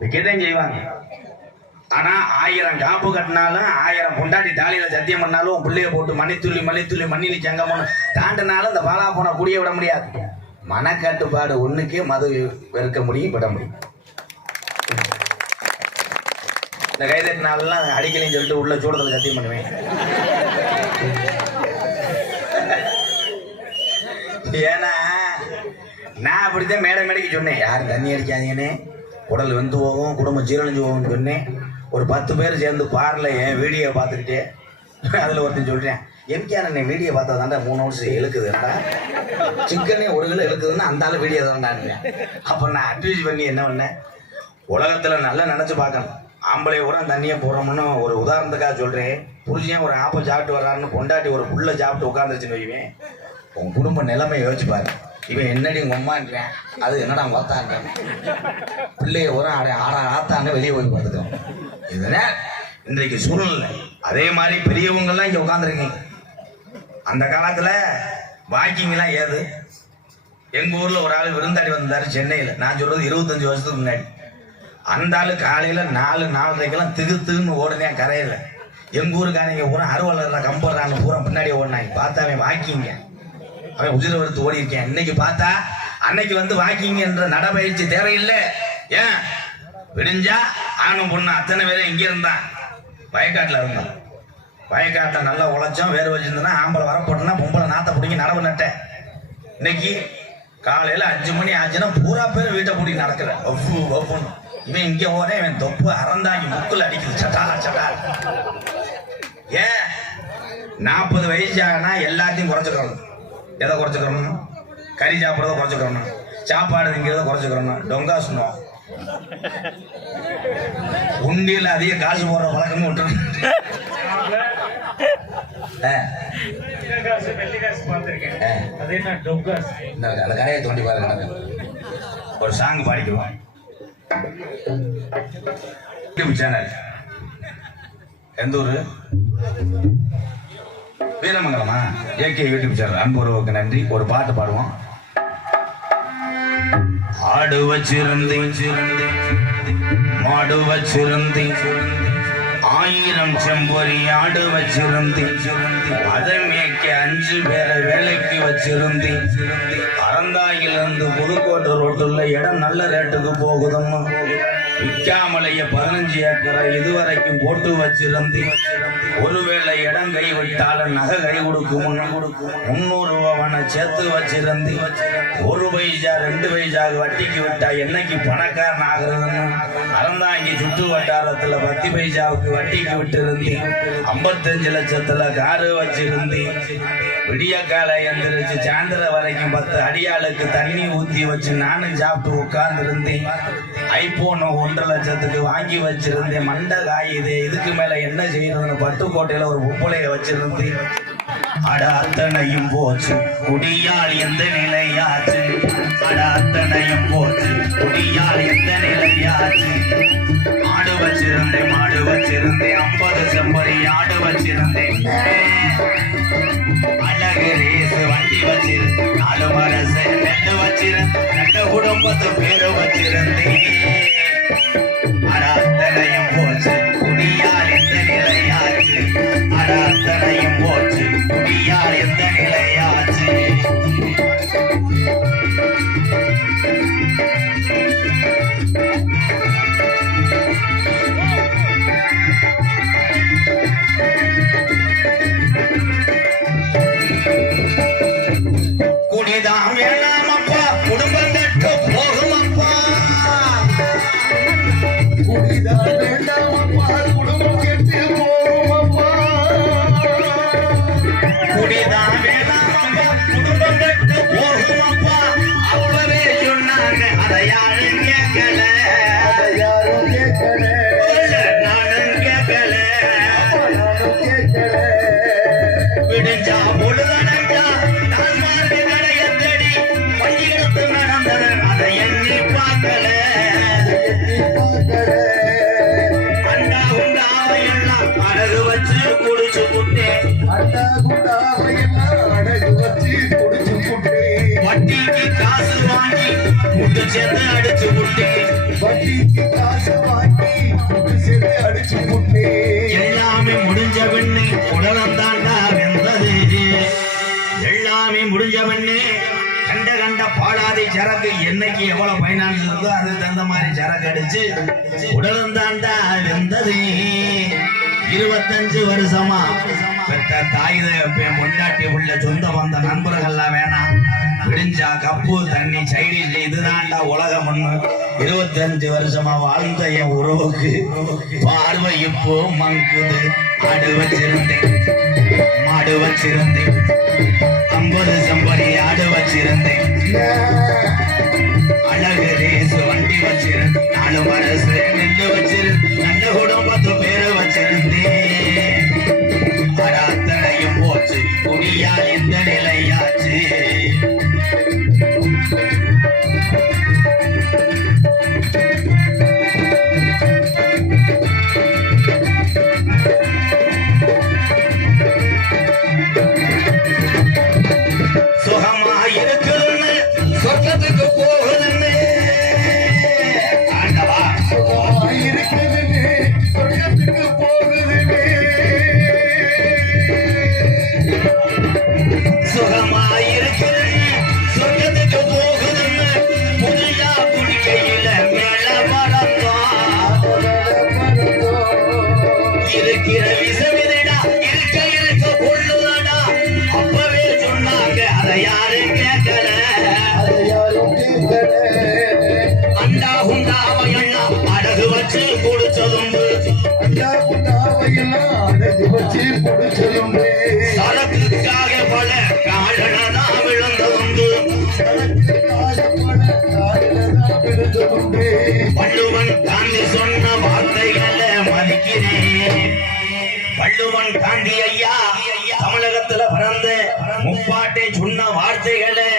வைக்கதான் செய்வாங்க. ஆனா 1000 காப்பு கட்டினாலும் 1000 பொண்டாட்டி தாலியில சத்தியம் பண்ணாலும் பிள்ளைய போட்டு மணித்துள்ளி மண்ணிலி சங்கம் தாண்டினாலும் இந்த பாலா போன குடிய விட முடியாது. மனக்கட்டுப்பாடு ஒண்ணுக்கே மது வெறுக்க முடியும், விட முடியும். இந்த கைதட்டினாலாம் அடிக்கலைன்னு சொல்லிட்டு உள்ள சூடத்துல சத்தியம் பண்ணுவேன். ஏன்னா நான் அப்படித்தான் மேடைக்கு சொன்னேன், யாரும் தண்ணி அடிக்காதீங்கன்னு, உடல் வெந்து போகும், குடும்பம் சீரழிஞ்சு போகும்னு சொன்னேன். ஒரு 10 பேர் சேர்ந்து பார்ல என் வீடியோ பார்த்துக்கிட்டே அதில் ஒருத்தன் சொல்கிறேன், எம்கேஆர் வீடியோ பார்த்தா தாண்டா 3 வருஷம் இழுக்குதுண்டா, சிக்கனே 1 கிலோ இழுக்குதுன்னா அந்த ஆள் வீடியோ தான்டான்னு. அப்போ நான் அட்வைஸ் பண்ணி என்ன பண்ணேன், உலகத்தில் நல்லா நினச்சி பார்க்கணும். ஆம்பளை கூட தண்ணியை போடுறோம்னு ஒரு உதாரணத்துக்காக சொல்கிறேன். புருஷன் ஒரு ஆப்பை சாப்பிட்டு வர்றான்னு பொண்டாட்டி ஒரு புல்லை சாப்பிட்டு உட்காந்துருச்சுன்னு வைவேன், உன் குடும்ப நிலைமை யோசிச்சு பாரு. இவன் என்னடி உங்க அம்மான்றேன், அது என்னடா அவங்க அத்தான்றேன், பிள்ளைய ஒரு ஆத்தாங்க வெளியே போய் பார்த்துக்கோம். இதுதான் இன்றைக்கு சூழ்நிலை. அதே மாதிரி பெரியவங்கெல்லாம் இங்கே உட்காந்துருக்கீங்க. அந்த காலத்தில் வாக்கிங்லாம் ஏது. எங்கள் ஊரில் ஒரு ஆள் விருந்தாடி வந்தார் சென்னையில். நான் சொல்கிறது 25 வருஷத்துக்கு முன்னாடி. அந்த ஆள் காலையில் 4:30க்கெல்லாம் திகுன்னு ஓடுனேன் கரையில். எங்கள் ஊருக்காரங்க பூரா அறுவலரில் கம்புறான்னு பூரா பின்னாடி ஓடினாங்க. பார்த்தாவே வாக்கிங்க, அவன் உதிர எடுத்து ஓடி இருக்கேன். இன்னைக்கு பார்த்தா அன்னைக்கு வந்து வாக்கிங் என்ற நடப்பயிற்சி தேவையில்லை. ஏன் விடிஞ்சா ஆணும் பொண்ணு அத்தனை பேரும் இங்கே இருந்தான், வயக்காட்டில் இருந்தான். வயக்காட்டை நல்லா உழைச்சோம், வேறு வச்சிருந்தோன்னா ஆம்பளை வரப்போட்டோன்னா பொம்பளை நாற்றை பிடிங்கி நடவு நட்டேன். இன்னைக்கு காலையில் 5 மணி ஆச்சுன்னா பூரா பேர் வீட்டை பூட்டி நடக்கிற ஒப்புன்னு. இவன் இங்கே ஓட இவன் தொப்பு அறந்தாங்கி முக்குல அடிக்குது, சட்டா சட்டா. ஏன் 40 வயசு ஆனா எல்லாத்தையும் குறைச்சிக்கிறோம். எதை குறைச்சிக்கிறோம்? கறி சாப்பிட்றத குறைச்சிக்கிறோம், சாப்பாடு திங்கிறத குறைச்சிக்கிறோம், டொங்கா சொன்னோம், உண்டியில் அதிக காசு போடுற பழக்கமும் விட்டுரும். அந்த கரையை தோண்டி பாருங்க, ஒரு சாங் பாடிக்குவோம். சேனல் எந்த ஊரு? வீரமங்கலமா? ஏகே யூடியூப் சேனல் அன்புறவுக்கு நன்றி. ஒரு பாட்டு பாடுவோம். ஆடு வச்சிருந்தி மாடு வச்சிருந்தி 1000 செம்பொறி ஆடு வச்சிருந்தி, அதை மேய்க்க 5 பேரை வேலைக்கு வச்சிருந்தி, அறந்தாயிலிருந்து புதுக்கோட்டை ரோட்டுள்ள இடம் நல்ல ரேட்டுக்கு போகுதுன்னு விற்காமலைய 15 ஏக்கரை இதுவரைக்கும் போட்டு வச்சிருந்தி, ஒருவேளை இடம் கை விட்டாலும் நகை கை கொடுக்கும் 300 ரூபாய் சேர்த்து வச்சிருந்தி, 1 பைசா 2 பைசாக்கு வட்டிக்கு விட்டா என்னைக்கு பணக்காரன் ஆகுறதுன்னு அறந்தாங்கி சுற்று வட்டாரத்துல 10 பைசாவுக்கு வட்டிக்கு விட்டு இருந்தி, 55 லட்சத்துல காரு வச்சிருந்தி, விடிய காலை எந்திரிச்சு சாயந்தரம் வரைக்கும் 10 அடியாளுக்கு தண்ணி ஊத்தி வச்சு நானும் சாப்பிட்டு உட்கார்ந்து இருந்தேன். ஐபோன் 1.5 லட்சத்துக்கு வாங்கி வச்சிருந்தேன். மண்டை காயுது, இதுக்கு மேல என்ன செய்யறதுன்னு பட்டுக்கோட்டையில ஒரு பொம்பளைய வச்சிருந்தேன். அட அத்தனையும் போச்சு குடியால் எந்த நிலையாச்சு, அட அத்தனையும் போச்சு குடியால் எந்த நிலையாச்சு. ஆடு வச்சிருந்தேன் மாடு வச்சிருந்தேன் 50 செம்பரி ஆடு வச்சிருந்தேன். அழகு ரேசு வண்டி வச்சிருந்தேன், 4 மரச நெல்லு வச்சிருந்தேன், 2 குடும்பத்து பேரு வச்சிருந்தேன். அட அத்தனையும் போச்சு குடியால் எந்த நிலையாச்சு, அட அத்தனையும் போச்சு குடியால் எந்த நிலையாச்சு. குடிதான் வேணாமப்பா, குடும்பம் கெட்டு போகுமப்பா. குடிதான் வேண்டாமப்பா, குடும்பம் கெட்டு போகுமப்பா. குடிதான் வேணாமப்பா, குடும்பம் கெட்டு போகுமப்பா. அப்பவே சொன்னாங்க, அதை யாரும் கேட்கல, அதை யாரும் கேட்கல, நானும் கேட்கல, கேட்கல. விடிஞ்சா பொழுதனஞ்சா நான் மார்க்கு கடையத்தடி பள்ளி எடுத்து நடந்தது, அதை எண்ணி பார்க்கல. அண்டா குண்டாவையெல்லாம் அடகு வச்சு குடிச்சு புட்டேன், அண்டா குண்டாவையெல்லாம் அடகு வச்சு குடிச்சு புட்டேன். வட்டிக்கு காசு வாங்கி முட்டு சேர்ந்து அடிச்சு புட்டேன். என்னைக்கு எவ்வளவு பைனான்ஸ் இருக்கோ அதுக்கு தகுந்த மாதிரி சரக்கு அடிச்சு உடலும் தாண்டா வெந்தது. 25 வருஷமா பெற்ற தாய் முன்னாட்டி உள்ள சொந்த வந்த நண்பர்கள்லாம் வேணாம். விடிஞ்சா கப்பு தண்ணி சைடில் இதுதான்டா உலகம். 25 வருஷமா வாழ்ந்த என் உறவுக்கு பார்வை இப்போ மங்குது. ஆடு வச்சிருந்தேன், மாடு வச்சிருந்தேன், 50 செம்பரி ஆடு வச்சிருந்தேன், அழகு ரேசு வண்டி வச்சிருந்தேன், 4 மரசு நெல்லு வச்சிருந்தேன், நல்ல குடும்பத்து பேரு வச்சிருந்தேன். அத்தனையும் போச்சு, குடியால் இந்த நிலையாச்சு. சுகமா இருக்குதுன்னு சொர்க்கத்துக்கு போகுதுன்னு ஆண்டவா, சுகமா இருக்குதுன்னு சொர்க்கத்துக்கு போகுதுன்னு, சுகமா இருக்குதுன்னு சொர்க்கத்துக்கு போகுதுன்னு புதியா குடிக்கையில மேல வரத்தான் இருக்கிற விஷமிதடா, இருக்க கொள்ளுதடா. அப்பவே சொன்னாங்க, அதை யாரும் கேட்கல. அண்டா குண்டாவையெல்லாம் அடகு வச்சு குடிச்சதுண்டு, சரக்குக்காக பல காரணனா விழுந்ததுண்டு. வள்ளுவன் காந்தி சொன்ன வார்த்தைகளை மதிக்கிறேன். வள்ளுவன் காந்தி ஐயா தமிழகத்துல பிறந்த முப்பாட்டை சொன்ன வார்த்தைகளை